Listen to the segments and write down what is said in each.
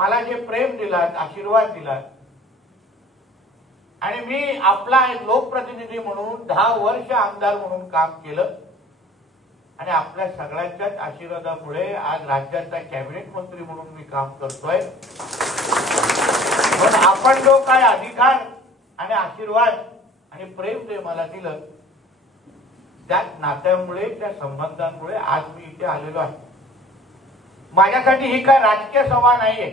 मला जे प्रेम दिलात, आशीर्वाद दिलात आणि मी आपला एक लोकप्रतिनिधी म्हणून 10 वर्ष आमदार म्हणून काम केलं आणि आपल्या सगळ्यांच्याच आशीर्वादामुळे आज राज्याचा कॅबिनेट मंत्री म्हणून मी काम करतोय। पण आपण जो काय अधिकार आणि आशीर्वाद आणि प्रेम जे मला दिलं त्या नात्यामुळे, त्या संबंधांमुळे आज मी इथे आलेलो आहे। माझ्यासाठी ही काय राजकीय सभा नाहीये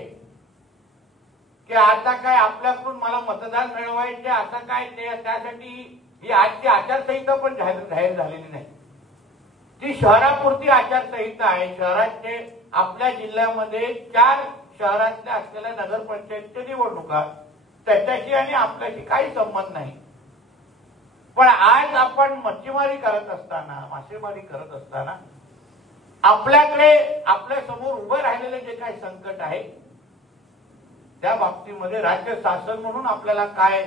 की आता काय आपल्याकडून मला मतदान मिळवायचे असं काय, त्यासाठी ही आजची आचारसंहिता पण जाहीर झालेली नाही। ती शहरापुरती आचारसंहिता आहे। शहराचे आपल्या जिल्ह्यामध्ये 4 शहरातल्या असलेल्या नगरपंचायतच्या निवडणुका, त्याच्याशी आणि आपल्याशी काही संबंध नाही। पण आज आपण मच्छीमारी करत असताना, मासेमारी करत असताना आपल्याकडे आपल्या समोर उभं राहिलेले जे काही संकट आहे त्या बाबतीमध्ये राज्य शासन म्हणून आपल्याला काय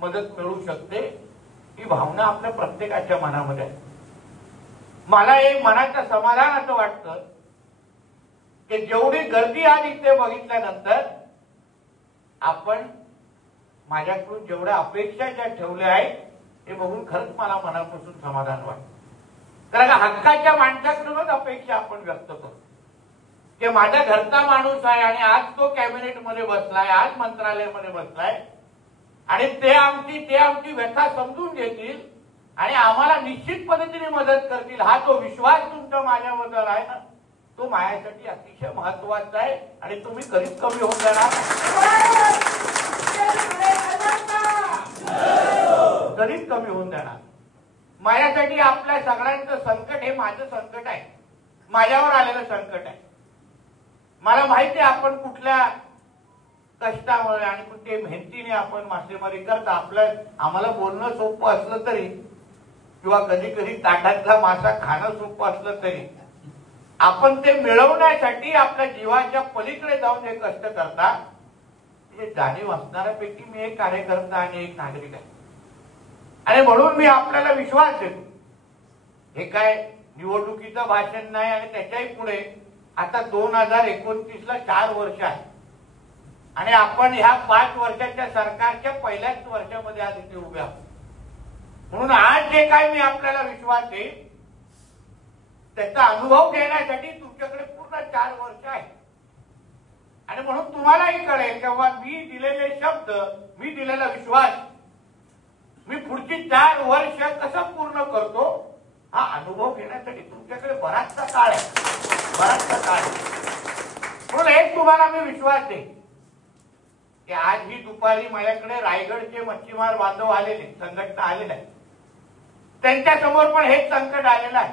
मदत मिळू शकते ही भावना आपल्या प्रत्येकाच्या मनामध्ये आहे। मला एक मनाचं समाधान असं वाटतं की जेवढी गर्दी आज इथे बघितल्यानंतर आपण माझ्याकडून जेवढ्या अपेक्षा ज्या ठेवल्या आहेत हे बघून खरंच मला मनापासून समाधान वाटतं। कारण हक्काच्या माणसाकडूनच अपेक्षा आपण व्यक्त करतो की माझ्या घरचा माणूस आहे आणि आज तो कॅबिनेट मध्ये बसलाय, आज मंत्रालयामध्ये बसलाय आणि ते आमची व्यथा समजून घेतील आणि आम्हाला निश्चित पद्धतीने मदत करतील, हा जो विश्वास तुमचा माझ्याबद्दल आहे ना तो माझ्यासाठी अतिशय महत्वाचा आहे आणि तुम्ही कधीच कमी होऊन जाणार, कधीच कमी होऊन जाणार। माझ्यासाठी आपल्या सगळ्यांचं संकट हे माझं संकट आहे, माझ्यावर आलेलं संकट आहे। मला माहिती आहे आपण कुठल्या कष्टामुळे आणि कुठे मेहनतीने आपण मासेमारी करता। आम्हाला बोलणं सोपं असलं तरी किंवा कधी कधी ताटातला मासा खाणं सोपं असलं तरी आपण ते मिळवण्यासाठी आपल्या जीवाच्या पलीकडे जाऊन हे कष्ट करता, हे जाणीव असणाऱ्यापैकी मी एक कार्यकर्ता आणि एक नागरिक आहे। आणि म्हणून मी आपल्याला विश्वास देतो, हे काय निवडणुकीचं भाषण नाही आणि त्याच्याही पुढे आता 2029ला 4 वर्ष आहे आणि आपण ह्या 5 वर्षाच्या सरकारच्या पहिल्याच वर्षामध्ये आज इथे उभे आहोत। म्हणून आज जे काय मी आपल्याला विश्वास देईन त्याचा अनुभव घेण्यासाठी तुमच्याकडे पूर्ण 4 वर्ष आहे आणि म्हणून तुम्हालाही कळेल किंवा मी दिलेले शब्द, मी दिलेला विश्वास मी पुढची 4 वर्ष कसं पूर्ण करतो हा अनुभव घेण्यासाठी तुमच्याकडे बराचसा काळ आहे, बराचसा काळ आहे। म्हणून एक तुम्हाला मी विश्वास देईन की आज ही दुपारी माझ्याकडे रायगडचे मच्छीमार बांधव आलेले, संघटना आलेल्या आहे, त्यांच्या समोर पण हेच संकट आलेलं आहे।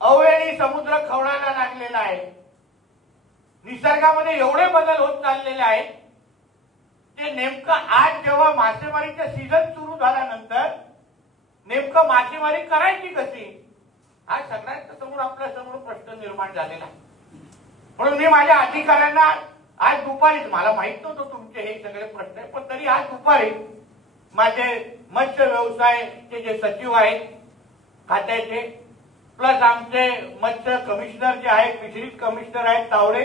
अवेळी समुद्र खवळायला लागलेला आहे, निसर्गामध्ये एवढे बदल होत चाललेले आहेत ते नेमकं आज जेव्हा मासेमारीचा सीझन सुरू झाल्यानंतर नेमकं मासेमारी करायची कशी हा सगळ्यांच्या समोर आपल्या समोर प्रश्न निर्माण झालेला आहे। म्हणून मी माझ्या अधिकाऱ्यांना आज दुपारीच, मला माहित नव्हतं तुमचे हे सगळे प्रश्न आहे, पण तरी आज दुपारी माझे मत्स्य व्यवसायाचे जे सचिव आहेत खात्याचे प्लस आमचे मत्स्य कमिशनर जे आहेत, फिशरीज कमिशनर आहेत तावडे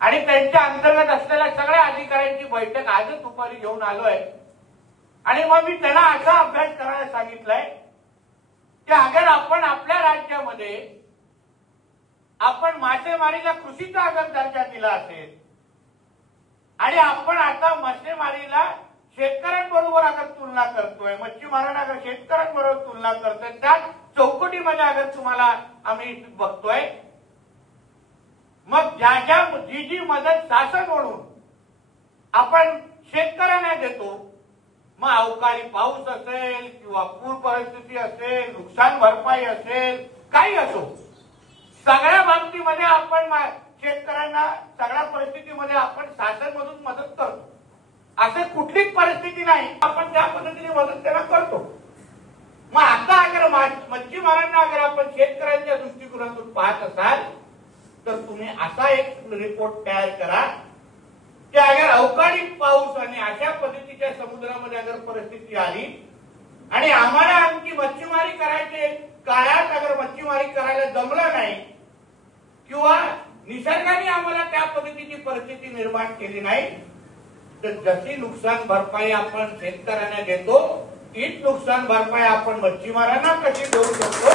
आणि त्यांच्या अंतर्गत असलेल्या सगळ्या अधिकाऱ्यांची बैठक आजच दुपारी घेऊन आलोय आणि मग मी त्यांना असा अभ्यास करायला सांगितलंय की अगर आपण आपल्या राज्यामध्ये आपण मासेमारीला कृषीचा अगर दर्जा दिला असेल आणि आपण आता मासेमारीला शेतकऱ्यांबरोबर अगर तुलना करतोय, मच्छीमारांना अगर शेतकऱ्यांबरोबर तुलना करतोय, त्या चौकटीमध्ये अगर तुम्हाला आम्ही बघतोय मग जी मदत शासन म्हणून आपण शेतकऱ्यांना देतो, मग अवकाळी पाऊस असेल किंवा पूर परिस्थिती असेल, नुकसान भरपाई असेल, काही असो, सगळ्या बाबतीमध्ये आपण शेतकऱ्यांना सगळ्या परिस्थितीमध्ये आपण शासनमधून मदत करतो। असे कुठलीच परिस्थिती नाही आपण त्या पद्धतीने मदत त्यांना करतो। मग आता अगर मच्छीमारांना अगर आपण शेतकऱ्यांच्या दृष्टिकोनातून पाहत असाल तर तुम्ही असा एक रिपोर्ट तयार करा की अगर अवकाळी पाऊस आणि अशा पद्धतीच्या समुद्रामध्ये अगर परिस्थिती आली आणि आम्हाला आमची मच्छीमारी करायची काळात अगर मच्छीमारी करायला जमलं नाही किंवा निसर्गाने आम्हाला त्या पद्धतीची परिस्थिती निर्माण केली नाही, तर जशी नुकसान भरपाई आपण शेतकऱ्यांना देतो तीच नुकसान भरपाई आपण मच्छीमारांना कशी देऊ शकतो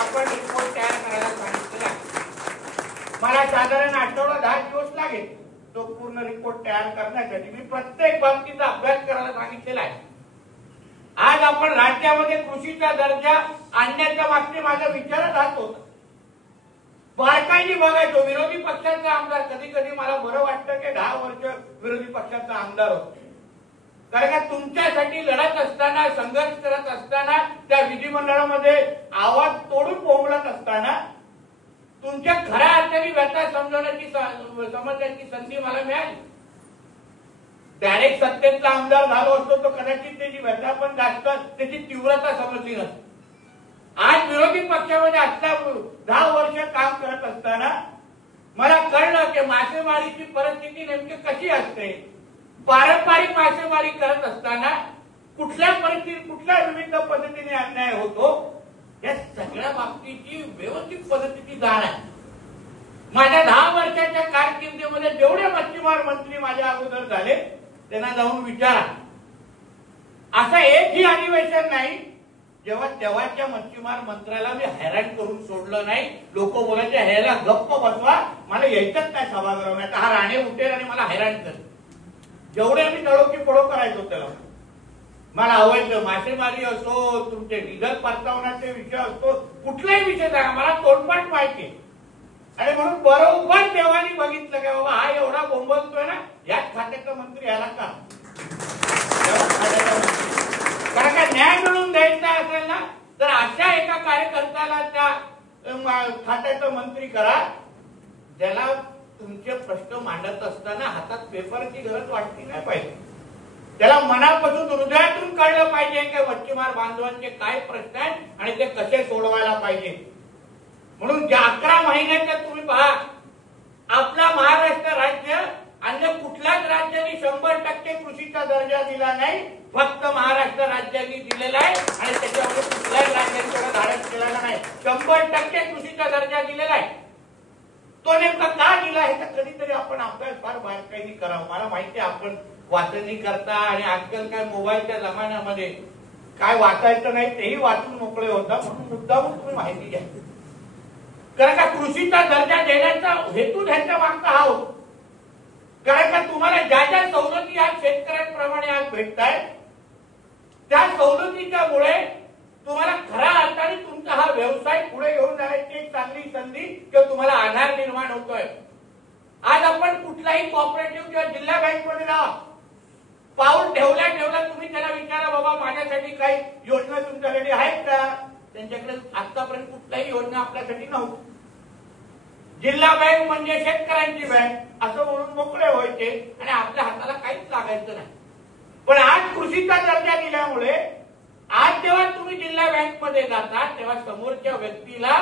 आपण रिपोर्ट तयार करायला सांगितलेला आहे। मला साधारण आठवडा 10 दिवस लागेल तो पूर्ण रिपोर्ट तयार करण्यासाठी। मी प्रत्येक बाबतीचा अभ्यास करायला सांगितलेला आहे। आज आपण राज्यामध्ये कृषीचा दर्जा आणण्याच्या मागचे माझा विचारच हाच होता। बारकाईने बघायचो विरोधी पक्षाचा आमदार, कधी कधी मला बरं वाटतं की 10 वर्ष विरोधी पक्षाचा आमदार होतो, कारण का तुमच्यासाठी लढत असताना, संघर्ष करत असताना, त्या विधिमंडळामध्ये आवाज तोडून बोंबलत असताना तुमच्या खऱ्या अर्थाने व्यथा समजण्याची संधी मला मिळाली। डायरेक्ट सत्तेतला आमदार झालो असतो तर कदाचित त्याची व्यथा पण जास्त, त्याची तीव्रता समजली नसती। आज विरोधी पक्षामध्ये असल्या 10 वर्ष काम करत असताना मला कळलं की मासेमारीची परिस्थिती नेमकी कशी असते। पारंपरिक मासेमारी करत असताना कुठल्या परिस्थितीत कुठल्या विविध पद्धतीने अन्याय होतो या सगळ्या बाबतीची व्यवस्थित पद्धतीची जाण आहे। माझ्या 10 वर्षाच्या कारकिर्दीमध्ये जेवढे मच्छीमार मंत्री माझ्या अगोदर झाले त्यांना जाऊन विचारा, असं एकही अधिवेशन नाही जेव्हा तेव्हाच्या मच्छीमार मंत्र्याला मी हैराण करून सोडलं नाही। लोक बोलायचे ह्याला गप्प बसवा, मला यायचंच नाही सभागृहात, हा राणे उठेल आणि मला हैराण कर। जेवढे मी तळो की पडो करायचो त्याला, मला आवडलं। मासेमारी असो, तुमचे डिझेल परतावण्याचे विषय असतो, कुठलाही विषय सांगा, मला तोंडपाठ माहिती। आणि म्हणून बरोबर देवानी बघितलं की बाबा हा एवढा बोंबलतोय ना, याच खात्याचा मंत्री याला का, कारण का न्याय मिळवून द्यायचा असेल ना तर अशा एका कार्यकर्त्याला त्या खात्याचा मंत्री करा ज्याला तुमचे प्रश्न मांडत असताना हातात पेपरची गरज वाटली नाही पाहिजे, त्याला मनापासून हृदयातून कळलं पाहिजे की मच्छीमार बांधवांचे काय प्रश्न आहेत आणि ते कसे सोडवायला पाहिजे। म्हणून 11 महिन्याच्या तुम्ही पहा, आपला महाराष्ट्र राज्य अन्य कुठल्याच राज्याने 100% कृषीचा दर्जा दिला नाही, फक्त महाराष्ट्र राज्याने दिलेला आहे आणि त्याच्यामध्ये कुठल्याच राज्याने थोडा धाडस केलेला नाही। 100% कृषीचा दर्जा दिलेला आहे। तो नेमका का दिला हे तर कधीतरी आपण अभ्यास फार बारकाईने करावा। मला माहिती आहे आपण वाचणी करता आणि आजकाल काय मोबाईलच्या जमान्यामध्ये काय वाचायचं नाही तेही वाचून मोकळे होता, म्हणून मुद्दामून तुम्ही माहिती घ्या। कारण का कृषीचा दर्जा देण्याचा हेतू त्यांच्या मागचा हा होता, कारण का तुम्हाला ज्या ज्या सवलती आज शेतकऱ्यांप्रमाणे आज भेटत आहेत त्या सवलतीच्या मुळे तुम्हाला खऱ्या अर्थाने तुमचा हा व्यवसाय पुढे घेऊन जाण्याची एक चांगली संधी किंवा तुम्हाला आधार निर्माण होतोय। आज आपण कुठलाही कॉपरेटिव्ह किंवा जिल्हा बँकमध्ये जा, पाऊल ठेवल्या तुम्ही त्याला विचारा बाबा माझ्यासाठी काही योजना तुमच्याकडे आहेत का, त्यांच्याकडे आतापर्यंत कुठल्याही योजना आपल्यासाठी नव्हती। जिल्हा बँक म्हणजे शेतकऱ्यांची बँक असं म्हणून मोकळे व्हायचे आणि आपल्या हाताला काहीच लागायचं नाही। पण आज कृषीचा दर्जा दिल्यामुळे आज जेव्हा तुम्ही जिल्हा बँक मध्ये जाता तेव्हा समोरच्या व्यक्तीला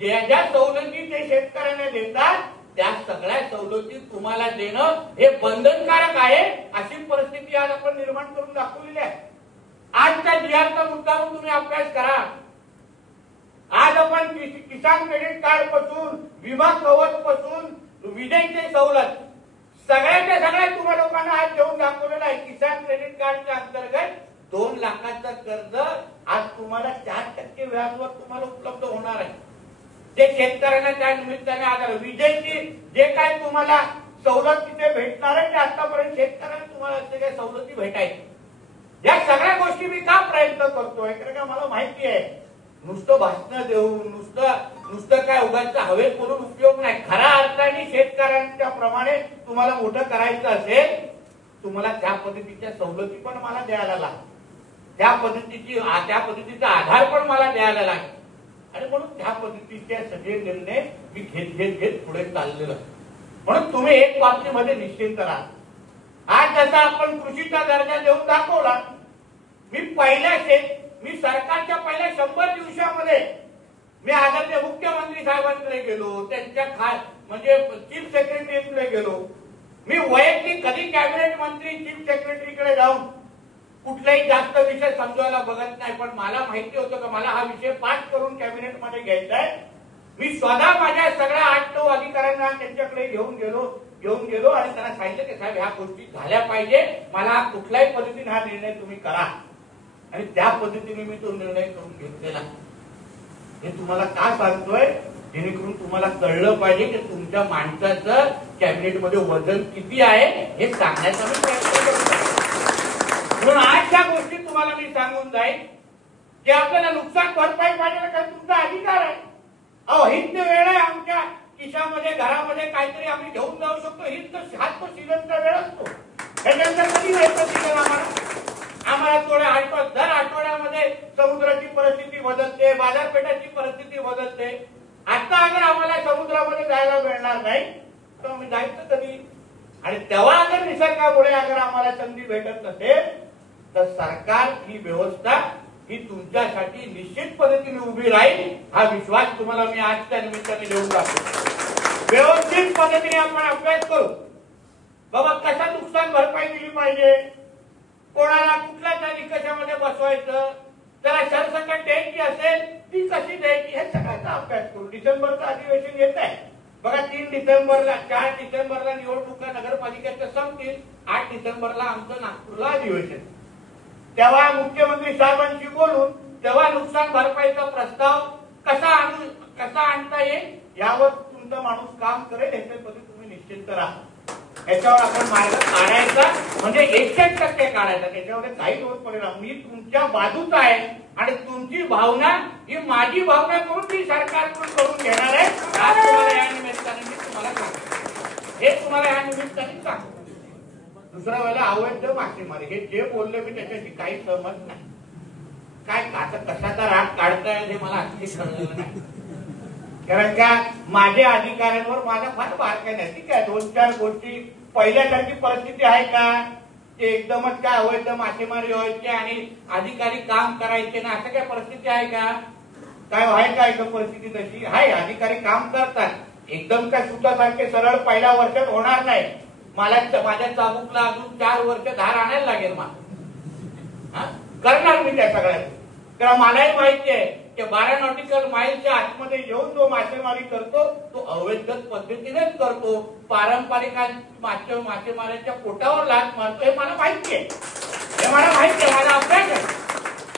ज्या ज्या सवलती ते शेतकऱ्यांना देतात त्या सगळ्या सवलती तुम्हाला देणं हे बंधनकारक आहे, अशी परिस्थिती आज आपण निर्माण करून दाखवलेली आहे। आजच्या जीआरचा मुद्दा म्हणून तुम्ही अभ्यास करा। आज आपण किसान क्रेडिट कार्ड पासून, विमा कवच पासून, विजेची सवलत सगळ्याच्या सगळ्या तुम्हा लोकांना आज देऊन दाखवलेला आहे। किसान क्रेडिट कार्डच्या अंतर्गत 2 लाखाचं कर्ज आज तुम्हाला 4% व्याजावर तुम्हाला उपलब्ध होणार आहे, जे शेतकऱ्यांना त्या निमित्ताने आधार। विजेची जे काय तुम्हाला सवलत तिथे भेटणार आहे ते आतापर्यंत शेतकऱ्यांना तुम्हाला काही सवलती भेटायची। या सगळ्या गोष्टी मी का प्रयत्न करतोय, कारण का मला माहिती आहे नुसतं भाषण देऊन नुसतं काय उगाच हवेत बोलून उपयोग नाही। खऱ्या अर्थाने शेतकऱ्यांच्या प्रमाणे तुम्हाला मोठं करायचं असेल तुम्हाला त्या पद्धतीच्या सवलती पण मला द्यायला लागतात, त्या पद्धतीचा आधार पण मला द्यायला लागतो आणि म्हणून त्या पद्धतीचे सगळे निर्णय मी घेत पुढे चाललेलो। म्हणून तुम्ही एक बाबतीमध्ये निश्चिंत राहा। आज जसा आपण कृषीचा दर्जा देऊन दाखवला, मी सरकारच्या पहिल्या 100 दिवसामध्ये मी आदरणीय मुख्यमंत्री साहेबांकडे गेलो, त्यांच्या म्हणजे चीफ सेक्रेटरीकडे गेलो। मी वैयक्तिक कधी कॅबिनेट मंत्री चीफ सेक्रेटरीकडे जाऊन कुठलाही जास्त विषय समजवायला बघत नाही, पण मला माहिती होतं की मला हा विषय पास करून कॅबिनेटमध्ये घ्यायचा आहे। मी स्वतः माझ्या सगळ्या 8-9 अधिकाऱ्यांना त्यांच्याकडे घेऊन गेलो आणि त्यांना सांगितलं की साहेब ह्या गोष्टी झाल्या पाहिजे, मला कुठल्याही पद्धतीने हा निर्णय तुम्ही करा. आणि त्या पद्धतीने मी तो निर्णय करून घेतलेला. हे तुम्हाला का सांगतोय, जेणेकरून तुम्हाला कळलं पाहिजे की तुमच्या माणसाचं कॅबिनेटमध्ये वजन किती आहे हे सांगण्याचा मी प्रयत्न करतो. म्हणून आज त्या गोष्टी तुम्हाला मी सांगून जाईल की आपल्याला नुकसान भरपाई पाहिजे कारण तुमचा अधिकार आहे. अहो हित वेळ आहे, आमच्या खिशामध्ये घरामध्ये काहीतरी आम्ही घेऊन जाऊ शकतो. हित हात तो सीझनचा वेळ असतो, त्याच्यानंतर कधी वेळचं सीझन आम्हाला थोड्या दर आठवड्यामध्ये समुद्राची परिस्थिती बदलते, बाजारपेठाची परिस्थिती बदलते. आता अगर आम्हाला समुद्रामध्ये जायला मिळणार नाही तर आम्ही जायचं कधी. आणि तेव्हा अगर निसर्गामुळे अगर आम्हाला संधी भेटत नसेल तर सरकार ही व्यवस्था ही तुमच्यासाठी निश्चित पद्धतीने उभी राहील, हा विश्वास तुम्हाला मी आजच्या निमित्ताने देऊन टाकतो. व्यवस्थित पद्धतीने आपण अभ्यास करू बाबा, कशा नुकसान भरपाई दिली पाहिजे, कोणाला कुठल्या निकषामध्ये बसवायचं, त्याला सरसकट द्यायची असेल ती कशी द्यायची, हे सगळ्याचा अभ्यास करू. डिसेंबरचं अधिवेशन येत आहे बघा. 3 डिसेंबरला 4 डिसेंबरला निवडणुका नगरपालिकेच्या संपतील, 8 डिसेंबरला आमचं नागपूरला अधिवेशन. तेव्हा मुख्यमंत्री साहेबांशी बोलून तेव्हा नुकसान भरपाईचा प्रस्ताव कसा आणता येईल यावर तुमचा माणूस काम करेल, याच्यामध्ये तुम्ही निश्चित करा. याच्यावर आपण मार्ग काढायचा म्हणजे 100% काढायचा, त्याच्यामध्ये काही दोष परिणाम. मी तुमच्या बाजूचा आहे आणि तुमची भावना ही माझी भावना करून मी सरकारकडून करून घेणार आहे. आज तुम्हाला या निमित्ताने मी तुम्हाला सांगतो, हे तुम्हाला या निमित्ताने सांगतो. दुसऱ्या वेळेला अवैध मासेमारी हे जे बोलले मी त्याच्याशी काही सहमत नाही. काय कशाचा राग काढताय हे मला अगदी कळलेलं नाही. कारण का माझ्या अधिकाऱ्यांवर माझा फार बारकाई नाही. ठीक आहे, 2-4 गोष्टी पहिल्यासारखी परिस्थिती आहे का, ते एकदमच काय अवैध मासेमारी व्हायची आणि अधिकारी काम करायचे ना, असं काय परिस्थिती आहे का? काय आहे का एकदम परिस्थिती तशी आहे? अधिकारी काम करतात, एकदम काय सुतासारखे सरळ पहिल्या वर्षात होणार नाही. माझ्या चाबूकला अजून 4 वर्ष धार आणायला लागेल मला. करणार मी त्या सगळ्यात. कारण मलाही माहिती आहे की 12 नॉटिकल माईलच्या आतमध्ये येऊन जो मासेमारी करतो तो अवैध पद्धतीनेच करतो. पारंपरिक मासेमाऱ्याच्या पोटावर लाथ मारतो हे मला माहिती आहे. हे मला माहिती आहे, माझा अभ्यास आहे.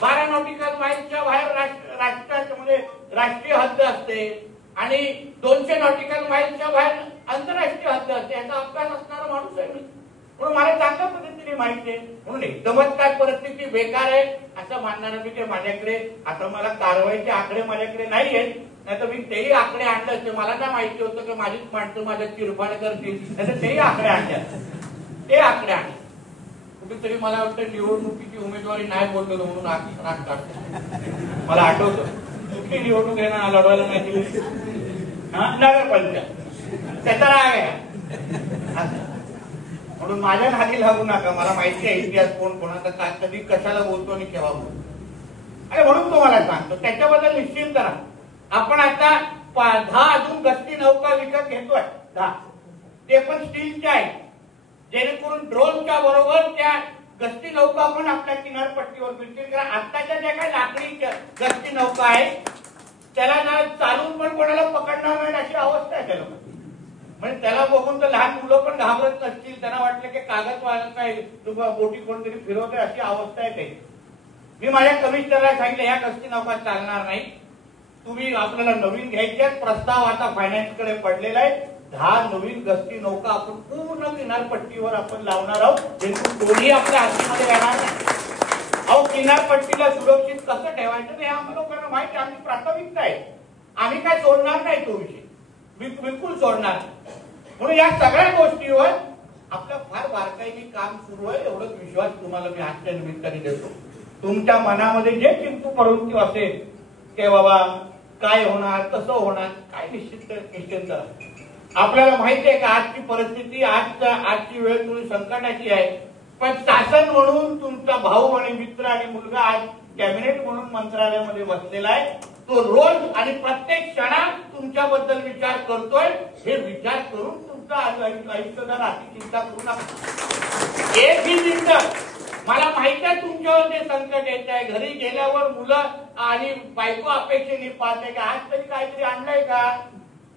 12 नॉटिकल माईलच्या बाहेर राष्ट्रामध्ये राष्ट्रीय हद्द असते आणि 200 नॉटिकल माईलच्या बाहेर आंतरराष्ट्रीय हद्द असते. याचा अभ्यास असणारा माणूस आहे मी, म्हणून मला चांगल्या पद्धतीने माहिती आहे. म्हणून एकदमच काय परिस्थिती बेकार आहे असं मानणार मी ते माझ्याकडे आता मला कारवाईचे आकडे माझ्याकडे नाही आहेत, नाही तर मी तेही आकडे आणले असते. मला काय माहिती होतं की माझीच माणसं माझ्या चिरफाड करतील, नाही तर तेही आकडे आणले, ते आकडे आणले. कुठेतरी मला वाटतं निवडणुकीची उमेदवारी नाही बोललेलो म्हणून राग काढतो. मला आठवतं कुठली निवडणूक येणार लढवायला नाही दिली, नगरपालिका, त्याचा राग आहे. म्हणून माझ्या नादी लागू नका. मला माहिती आहे इतिहास कोण कोणाचा काय कधी कशाला बोलतो आणि केव्हा बोलतो. आणि म्हणून तुम्हाला सांगतो त्याच्याबद्दल निश्चिंत राहा. आपण आता 10 अजून गस्ती नौका विकत घेतोय, 10, ते पण स्टीलच्या आहेत, जेणेकरून ड्रोनच्या बरोबर त्या गस्ती नौका पण आपल्या किनारपट्टीवर मिळतील. कारण आत्ताच्या ज्या काही लाकडी गस्ती नौका आहेत त्याला चालून पण कोणाला पकडणार नाही अशी अवस्था आहे त्याला. म्हणजे त्याला बघून तर लहान मुलं पण घाबरत नसतील, त्यांना वाटलं की कागद काय बोटी कोणतरी फिरवते अशी अवस्था आहे त्याची. मी माझ्या कमिशनरला सांगितलं या गस्ती नौका चालणार नाही, तुम्ही आपल्याला नवीन घ्यायचे. प्रस्ताव आता फायनान्सकडे पडलेला आहे. 10 नवीन गस्ती नौका आपण पूर्ण किनारपट्टीवर आपण लावणार आहोत, जेणेकरून कोणी आपल्या हातीमध्ये येणार नाही. अहो किनारपट्टीला सुरक्षित कसं ठेवायचं हे आम्हाला लोकांना माहिती, आमची प्राथमिकता आहे. आम्ही काय सोडणार नाही तो विषय, बिलकुल सोडणार. म्हणून या सगळ्या गोष्टीवर आपलं फार बारकाईने काम सुरू आहे, एवढाच विश्वास तुम्हाला मी आजच्या निमित्ताने देतो. तुमच्या मनामध्ये जे चिंतू परंतु असेल की बाबा काय होणार कसं होणार काय निश्चित करा. आपल्याला माहिती आहे की आजची परिस्थिती आजची वेळ थोडी संकटाची आहे, पण शासन म्हणून तुमचा भाऊ आणि मित्र आणि मुलगा आज कॅबिनेट म्हणून मंत्रालयामध्ये बसलेला आहे. तो रोज आणि प्रत्येक क्षणात तुमच्याबद्दल विचार करतोय. हे विचार करून तुमचा आयुष्यभर अशी चिंता करू नका. एकही मिनिट मला माहिती आहे तुमच्यावर जे संकट येत आहे, घरी गेल्यावर मुलं आणि बायको अपेक्षेने पाहते का आज तरी काहीतरी आणलंय का,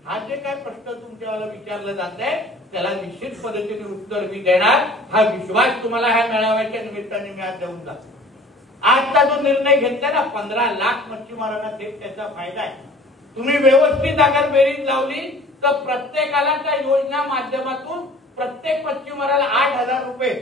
हा जे काय प्रश्न तुमच्याला विचारलं जात आहे त्याला निश्चित पद्धतीने उत्तर मी देणार. हा विश्वास तुम्हाला ह्या मेळाव्याच्या निमित्ताने मी आज देऊन जातो. आजचा जो निर्णय घेतला ना 15 लाख मच्छीमारांना थेट त्याचा फायदा आहे. तुम्ही व्यवस्थित अगर बेरीज लावली तर प्रत्येकाला त्या योजना माध्यमातून प्रत्येक मच्छीमाराला 8,000 रुपये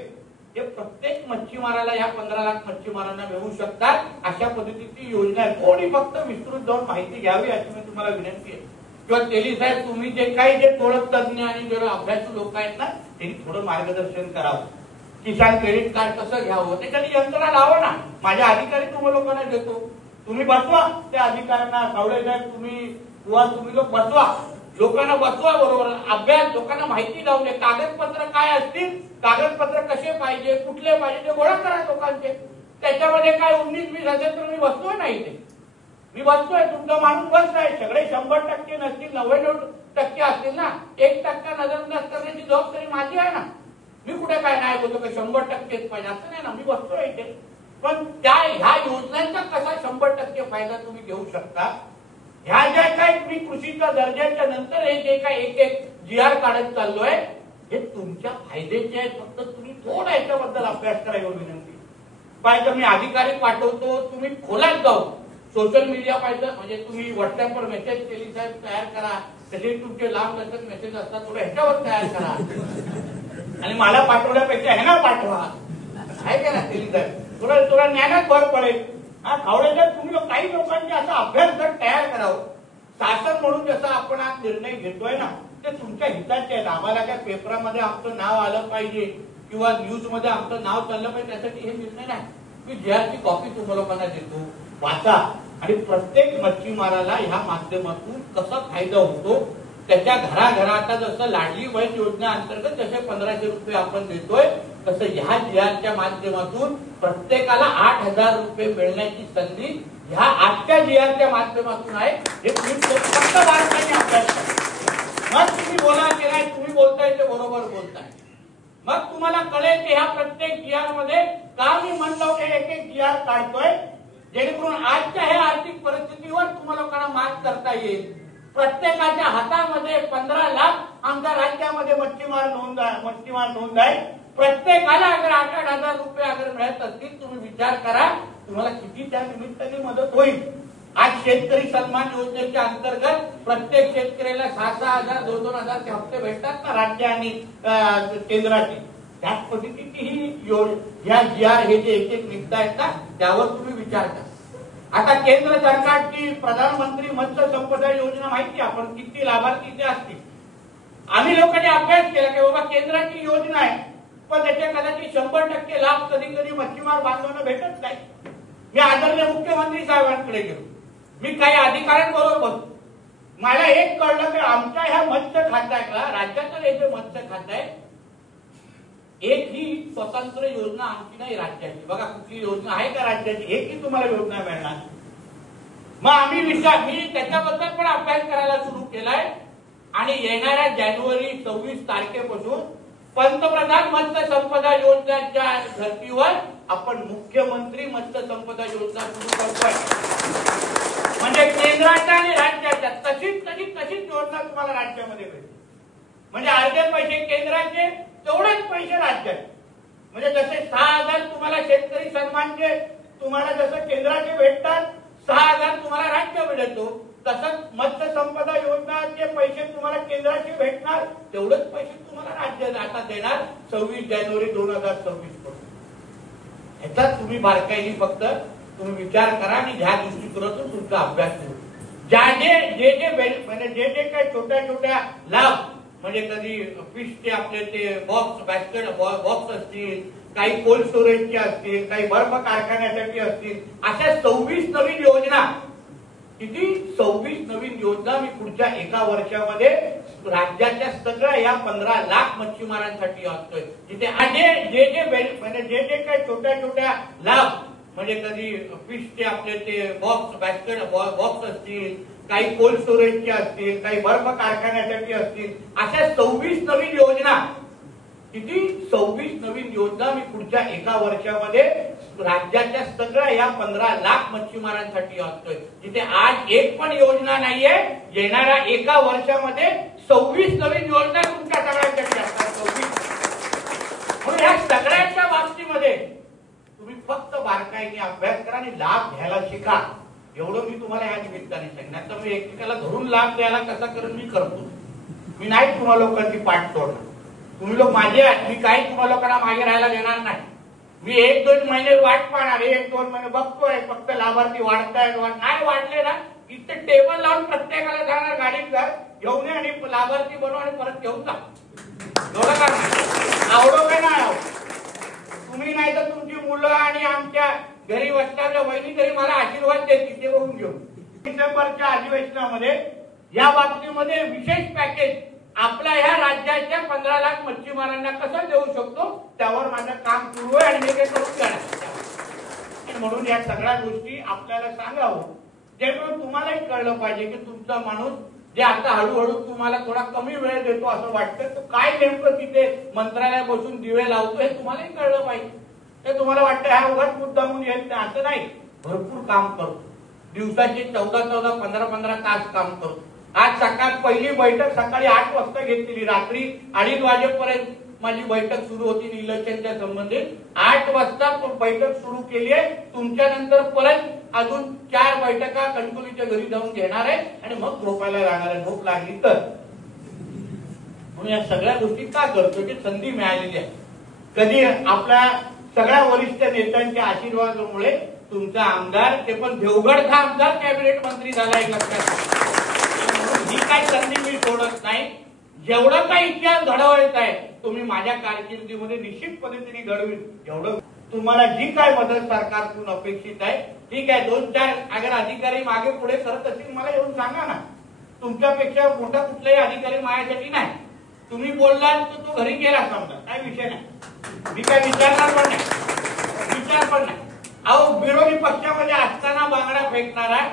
हे प्रत्येक मच्छीमाराला या 15 लाख मच्छीमारांना मिळू शकतात. अशा पद्धतीची योजना आहे. थोडी फक्त विस्तृत जाऊन माहिती घ्यावी अशी मी तुम्हाला विनंती आहे. किंवा तेली साहेब तुम्ही जे काही जे थोडं तज्ञ आणि जे अभ्यासू लोक आहेत ना त्यांनी थोडं मार्गदर्शन करावं. किसान क्रेडिट कार्ड कसं घ्यावं त्याच्यासाठी यंत्रणा लावा ना. माझ्या अधिकारी तुम्हाला लोकांना देतो, तुम्ही बसवा त्या अधिकाऱ्यांना. सावळे साहेब तुम्ही लोक बसवा, लोकांना बसवा बरोबर. अभ्यास लोकांना माहिती लावून दे. कागदपत्र काय असतील, कागदपत्र कसे पाहिजे, कुठले पाहिजे ते गोळा करा लोकांचे. त्याच्यामध्ये काय 19-20 असेल तर मी बसतोय नाही ते, मी बसतोय. तुमचा माणूस बसलाय. सगळे 100% नसतील, 99% असतील ना. 1% नजरअंदाज करण्याची जबाबदारी माझी आहे ना. मी कुठे काय नाही बोलतो का 100%च पाहिजे असं नाही ना. मी बसतोय इथे. पण ह्या योजनांचा कसा 100% फायदा तुम्ही घेऊ शकता, ह्या ज्या काय तुम्ही कृषीच्या दर्जाच्या नंतर हे जे काय एक GR काढत चाललोय हे तुमच्या फायद्याचे आहे. फक्त तुम्ही थोडा याच्याबद्दल अभ्यास करा एवढी विनंती. पाहिजे मी अधिकारी पाठवतो, तुम्ही खोलात जाऊ. सोशल मीडिया पाहिजे म्हणजे तुम्ही व्हॉट्सअपवर मेसेज केली साहेब तयार करा. तसे तुमचे लांब लचक मेसेज असतात थोडं ह्याच्यावर तयार करा आणि मला पाठवण्यापेक्षा ह्यांना पाठवा. आहे का ना केली साहेब, थोडा ज्ञानात भर पडेल. हा खावड्याच्या तुम्ही काही लोकांचे असा अभ्यास जर तयार करावं. शासन म्हणून जसं आपण आज निर्णय घेतोय ना ते तुमच्या हिताचे आहेत. आम्हाला काय पेपरामध्ये आमचं नाव आलं पाहिजे किंवा न्यूज मध्ये आमचं नाव चाललं पाहिजे त्यासाठी हे निर्णय नाही. मी GRची कॉपी तुम्हाला लोकांना देतो, वाचा. आणि प्रत्येक मच्छीमाराला ह्या माध्यमातून कसा फायदा होतो त्याच्या घराघरात जसं लाडली बहीण योजना अंतर्गत जसे 1500 रुपये आपण देतोय तसं ह्या GRच्या माध्यमातून प्रत्येकाला 8,000 रुपये मिळण्याची संधी ह्या आजच्या GRच्या माध्यमातून आहे. हे तुम्ही फक्त बारकाईने अभ्यास करा. मग तुम्ही बोला की नाही, तुम्ही बोलताय ते बरोबर बोलताय. मग तुम्हाला कळेल की ह्या प्रत्येक GR मध्ये का मी म्हणतो एक GR काढतोय जेणेकरून आजच्या ह्या आर्थिक परिस्थितीवर तुम्हाला लोकांना मात करता येईल. प्रत्येकाच्या हातामध्ये 15 लाख आमच्या राज्यामध्ये मच्छीमार नोंद आहे. प्रत्येकाला अगर 8,000 रुपये अगर मिळत असतील तुम्ही विचार करा तुम्हाला किती त्या निमित्ताने मदत होईल. आज शेतकरी सन्मान योजनेच्या अंतर्गत प्रत्येक शेतकऱ्याला 6,000 2,000 हप्ते भेटतात ना राज्य आणि केंद्राचे. त्याच पद्धतीची ही ह्या GR हे जे एक निघतायत ना त्यावर तुम्ही विचार करा. आता केंद्र सरकारची प्रधानमंत्री मत्स्य संपदा योजना माहिती आपण किती लाभार्थी ते असतील. आम्ही लोकांनी अभ्यास केला की बाबा केंद्राची योजना आहे पण त्याच्या कदाचित 100% लाभ कधी कधी मच्छीमार बांधवांना भेटत नाही. मी आदरणीय मुख्यमंत्री साहेबांकडे गेलो, मी काही अधिकाऱ्यांबरोबर बोलतो. मला एक कळलं की आमच्या ह्या मत्स्य खात्याला राज्याचं हे जे मत्स्य खातं आहे एक ही स्वतंत्र योजना आमची नाही राज्याची. बघा कुठली योजना आहे का राज्याची, एक ही तुम्हाला योजना मिळणार. मग मी त्याच्याबद्दल पण अभ्यास करायला सुरू केलाय आणि येणाऱ्या जानेवारी 26 तारखेपासून पंतप्रधान मत्स्य संपदा योजनेच्या धर्तीवर आपण मुख्यमंत्री मत्स्य संपदा योजना सुरू करतोय. म्हणजे केंद्राच्या आणि राज्याच्या तशीच योजना तुम्हाला राज्यामध्ये मिळते. म्हणजे अर्धे पैसे केंद्राचे तेवढेच पैसे राज्याचे. म्हणजे जसे 6,000 तुम्हाला शेतकरी सन्मानचे तुम्हाला जसं केंद्राचे भेटतात 6,000 तुम्हाला राज्य मिळतो तसंच मत्स्य संपदा योजनाचे पैसे तुम्हाला केंद्राचे भेटणार तेवढेच पैसे तुम्हाला राज्य आता देणार 26 जानेवारी 2026 पासून. ह्याचा तुम्ही बारकाईने फक्त तुम्ही विचार करा आणि ह्या दृष्टिकोनातून तुमचा अभ्यास करू. जे काही छोट्या लाभ म्हणजे कधी फिशचे आपले ते बास्केट बॉक्स असतील, काही कोल्ड स्टोरेजचे असतील, काही बर्फ कारखान्यासाठी असतील, अशा 26 नवीन योजना. किती 26 नवीन योजना मी पुढच्या एका वर्षामध्ये राज्याच्या सगळ्या या 15 लाख मच्छीमारांसाठी असतोय. जिथे जे काही छोट्या लाभ म्हणजे कधी फिशचे आपले ते बास्केट बॉक्स असतील, काही कोल्ड स्टोरेजचे असतील, काही बर्फ कारखान्यासाठी असतील, अशा 26 नवीन योजना. किती 26 नवीन योजना मी पुढच्या एका वर्षामध्ये राज्याच्या सगळ्या या 15 लाख मच्छीमारांसाठी आणतोय, जिथे आज एक पण योजना नाहीये. येणाऱ्या एका वर्षामध्ये 26 नवीन योजना तुमच्या सगळ्यांसाठी असतात. 26. म्हणून या सगळ्यांच्या बाबतीमध्ये तुम्ही फक्त बारकाईने अभ्यास करा आणि लाभ घ्यायला शिका. एवढं मी तुम्हाला या निमित्ताने सांगणार. तर मी एकमेकाला धरून लाभ द्यायला कसा करून मी करतो. मी नाही तुम्हा लोकांची पाठ तोडणार. तुम्ही लोक माझे आहात. मी काही तुम्हा लोकांना मागे राहायला देणार नाही. मी 1-2 महिने वाट पाहणार. 1-2 महिने बघतोय फक्त लाभार्थी वाढतायत. नाही वाढले ना इथे टेबल लावून प्रत्येकाला जाणार गाडीत घर घेऊन आणि लाभार्थी बनव आणि परत घेऊन जा. एवढं का आवडो काय नाही आवड. तुम्ही नाही तर तुमची मुलं आणि आमच्या घरी बसणाऱ्या वहिनी तरी मला आशीर्वाद देतील ते बघून घेऊ. डिसेंबरच्या अधिवेशनामध्ये या बाबतीमध्ये विशेष पॅकेज आपल्या ह्या राज्याच्या 15 लाख मच्छीमारांना कसं देऊ शकतो त्यावर माझं काम सुरू आहे आणि मी ते करून जाणार. म्हणून या सगळ्या गोष्टी आपल्याला सांगावं जेणेकरून तुम्हालाही कळलं पाहिजे की तुमचा माणूस जे आता हळूहळू तुम्हाला थोडा कमी वेळ देतो असं वाटतं तो काय नेमकं तिथे मंत्रालयात बसून दिवे लावतो हे तुम्हालाही कळलं पाहिजे. ते तुम्हाला वाटतं हा उगाच मुद्दा म्हणून येत नाही असं नाही. भरपूर काम करतो. दिवसाचे 14-14, 15-15 तास काम करतो. आज सकाळ पहिली बैठक सकाळी 8 वाजता घेतलेली. रात्री 2:30 वाजेपर्यंत माझी बैठक सुरू होती इलेक्शनच्या संबंधित. 8 वाजता बैठक सुरू केली आहे. तुमच्या नंतर परत अजून 4 बैठका कणकवलीच्या घरी जाऊन घेणार आहे आणि मग झोपायला राहणार आहे झोप लागली तर. म्हणून या सगळ्या गोष्टी का करतो की संधी मिळालेली आहे. कधी आपल्या सगळ्या वरिष्ठ नेत्यांच्या आशीर्वादामुळे तुमचा आमदार ते पण देवगडचा आमदार कॅबिनेट मंत्री झाला एक लक्षात. ही काही संधी मी सोडत नाही. जेवढं काही इतिहास घडवायचा आहे तुम्ही माझ्या कारकिर्दीमध्ये निश्चित पद्धतीने घडवील. एवढं तुम्हाला जी काय मदत सरकारकडून अपेक्षित आहे ठीक आहे. 2-4 अगर अधिकारी मागे पुढे करत असतील मला येऊन सांगा ना. तुमच्यापेक्षा मोठा कुठलाही अधिकारी माझ्यासाठी नाही. तुम्ही बोललात तर तो घरी गेला समजा काही विषय नाही. मी काय विचारणार पण नाही. विचार पण नाही. अहो विरोधी पक्षामध्ये असताना बांगडा फेकणारा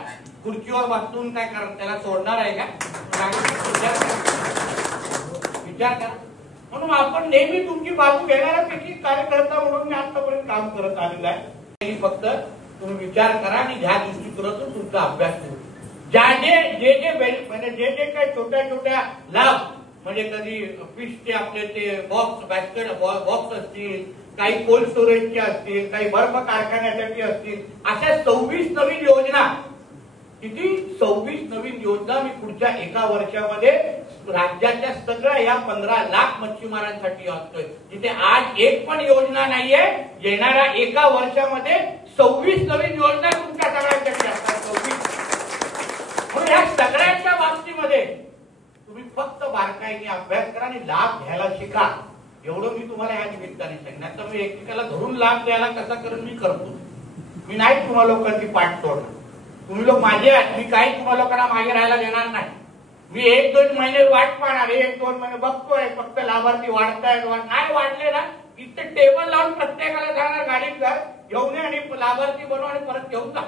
खुर्चीवर बसून काय करत त्याला सोडणार आहे का. विचार करा. म्हणून आपण नेहमी तुमची बाजू घेणाऱ्यापैकी कार्यकर्ता म्हणून मी आतापर्यंत काम करत आलेलं आहे. फक्त तुम्ही विचार करा आणि ह्या दृष्टिकोनातून तुमचा अभ्यास करू. म्हणजे जे काही छोट्या छोट्या लाभ म्हणजे कधी फिशचे आपले ते बॉक्स बास्केट बॉक्स असतील, काही कोल्ड स्टोरेजचे असतील, काही बर्फ कारखान्यासाठी असतील, अशा 26 नवीन योजना. किती 26 नवीन योजना मी पुढच्या एका वर्षामध्ये राज्याच्या सगळ्या या 15 लाख मच्छीमारांसाठी आणतोय, जिथे आज एक पण योजना नाहीये. येणाऱ्या एका वर्षामध्ये 26 नवीन योजना तुमच्या सगळ्यांसाठी असतात. 26. म्हणून या सगळ्यांच्या बाबतीमध्ये तुम्ही फक्त बारकाईने अभ्यास करा आणि लाभ घ्यायला शिका. एवढं मी तुम्हाला या निमित्ताने सांगणार. तर मी एकमेकाला धरून लाभ द्यायला कसा करून मी करतो. मी नाही तुम्हा लोकांची पाठ तोडणार. तुम्ही लोक माझे आहात. मी काही तुम्हा लोकांना मागे राहायला देणार नाही. मी 1-2 महिने वाट पाहणार. 1-2 महिने बघतोय फक्त लाभार्थी वाढतायत. नाही वाढले ना इथे टेबल लावून प्रत्येकाला जाणार गाडीत घर घेऊन आणि लाभार्थी बनव आणि परत घेऊन जा.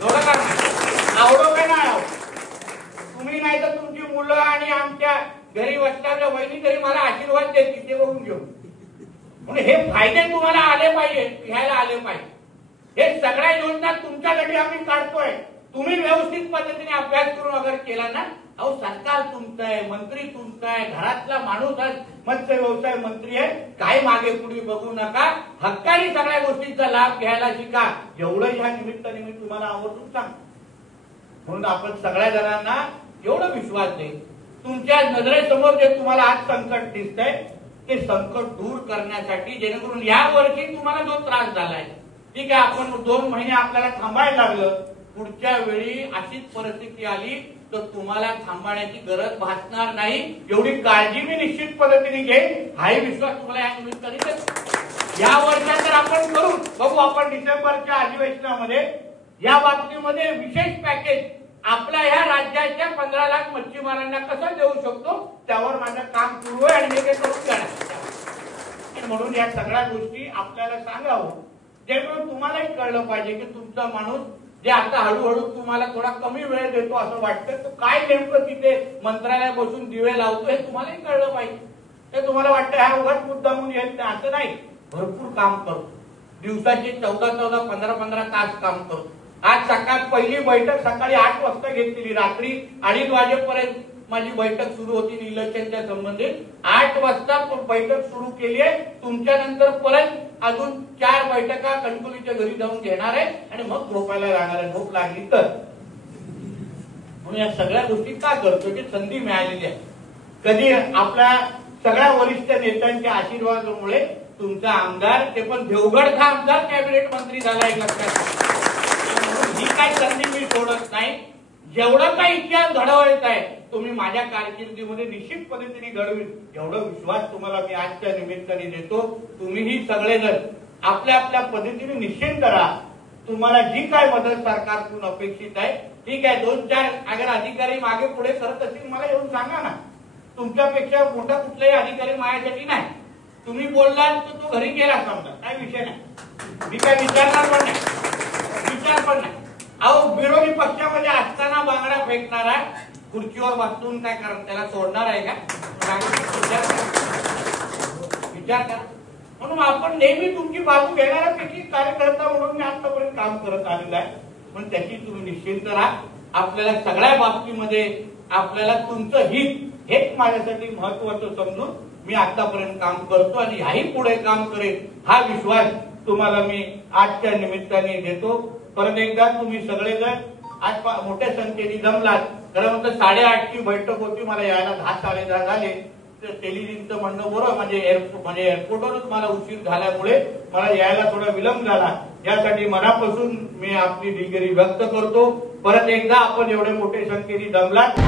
एवढं का आवडो काय नाही आवड. तुम्ही नाही तर तुमची मुलं आणि आमच्या घरी बसणाऱ्या वहिनी तरी मला आशीर्वाद देतील ते बघून घेऊ. म्हणून हे फायदे तुम्हाला आले पाहिजे, घ्यायला आले पाहिजे. हे सगळ्या योजना तुमच्यासाठी आम्ही काढतोय. तुम्ही व्यवस्थित पद्धतीने अभ्यास करून अगर केला ना, अहो सरकार तुमचं आहे, मंत्री तुमचा आहे, घरातला माणूस आहे, मत्स्य व्यवसाय मंत्री आहे. काय मागे पुढे बघू नका. हक्काने सगळ्या गोष्टींचा लाभ घ्यायला शिका. एवढं ह्या निमित्ताने मी तुम्हाला आवर्जून सांगतो. म्हणून आपण सगळ्या जणांना एवढं विश्वास देईल. तुमच्या नजरेसमोर जे तुम्हाला आज संकट दिसतंय ते संकट दूर करण्यासाठी जेणेकरून या वर्षी तुम्हाला जो त्रास झालाय ठीक आहे. आपण 2 महिने आपल्याला थांबायला लागलं. पुढच्या वेळी अशीच परिस्थिती आली तर तुम्हाला थांबण्याची गरज भासणार नाही. एवढी काळजी मी निश्चित पद्धतीने घेईन. हाही विश्वास तुम्हाला या निमित्ताने देतो. या वर्षात तर आपण करू बघू. आपण डिसेंबरच्या अधिवेशनामध्ये या बाबतीमध्ये विशेष पॅकेज आपल्या ह्या राज्याच्या 15 लाख मच्छीमारांना कसं देऊ शकतो त्यावर माझं काम सुरू आहे आणि मी ते करून जाणार. म्हणून या सगळ्या गोष्टी आपल्याला सांगावं जेणेकरून तुम्हालाही कळलं पाहिजे की तुमचा माणूस जे आता हळूहळू तुम्हाला थोडा कमी वेळ देतो असं वाटतं तो काय नेमकं तिथे मंत्रालयात बसून दिवे लावतो हे तुम्हालाही कळलं पाहिजे. ते तुम्हाला वाटतं हा उगाच मुद्दा म्हणून येत नाही, असं नाही. भरपूर काम करतो, दिवसाचे 14-14, 15-15 तास काम करतो. आज सकाळ पहिली बैठक सकाळी 8 वाजता घेतलेली, रात्री 2:30 वाजेपर्यंत माझी बैठक सुरू होती इलेक्शनच्या संबंधित. 8 वाजता बैठक सुरू केली आहे. तुमच्या नंतर परत अजून 4 बैठका कणकवलीच्या घरी जाऊन घेणार आहे आणि मग झोपायला जाणार आहे, झोप लागली तर. म्हणून या सगळ्या गोष्टी का करतो की संधी मिळालेली आहे. कधी आपल्या सगळ्या वरिष्ठ नेत्यांच्या आशीर्वादामुळे तुमचा आमदार, ते पण देवगडचा आमदार कॅबिनेट मंत्री झाला आहे, लक्षात. ही काही संधी मी सोडत नाही. जेवढं काही इतिहास घडवायचा आहे तुम्ही माझ्या कारकिर्दीमध्ये निश्चित पद्धतीने घडवील, एवढा विश्वास तुम्हाला मी आजच्या निमित्ताने देतो. तुम्हीही सगळेजण आपल्या आपल्या पद्धतीने निश्चिंत राहा. तुम्हाला जी काय मदत सरकारकडून अपेक्षित आहे, ठीक आहे. 2-4 अगर अधिकारी मागे पुढे करत असतील मला येऊन सांगा ना. तुमच्यापेक्षा मोठा कुठलाही अधिकारी माझ्यासाठी नाही. तुम्ही बोललात तर तो घरी गेला समजा, काय विषय नाही. मी काय विचारणार पण नाही, विचार पण नाही. अहो, विरोधी पक्षामध्ये असताना बांगडा फेकणारा खुर्चीवर बसून काय करत, त्याला सोडणार आहे का? विचार करा. म्हणून आपण नेहमी तुमची बाजू घेणाऱ्यापैकी कार्यकर्ता म्हणून मी आतापर्यंत काम करत आलेलो आहे. पण त्याची तुम्ही निश्चिंत राहा. आपल्याला सगळ्या बाबतीमध्ये आपल्याला तुमचं हित हेच माझ्यासाठी महत्वाचं समजून मी आतापर्यंत काम करतो आणि ह्याही पुढे काम करेन, हा विश्वास तुम्हाला मी आजच्या निमित्ताने देतो. परत एकदा तुम्ही सगळेजण आज मोठ्या संख्येने जमलात. खरं म्हणतं 8:30ची बैठक होती, मला यायला 10-10:30 झाले. टेलिव्हिजनचं म्हणणं बरोबर, म्हणजे एअरपोर्टवरच मला उशीर झाल्यामुळे मला यायला थोडा विलंब झाला. यासाठी मनापासून मी आपली दिलगिरी व्यक्त करतो. परत एकदा आपण एवढे मोठे संख्येने जमलात.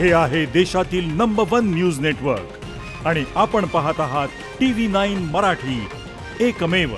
हे आहे देशातील नंबर 1 न्यूज नेटवर्क आणि आपण पाहत आहात TV9 मराठी, एकमेव.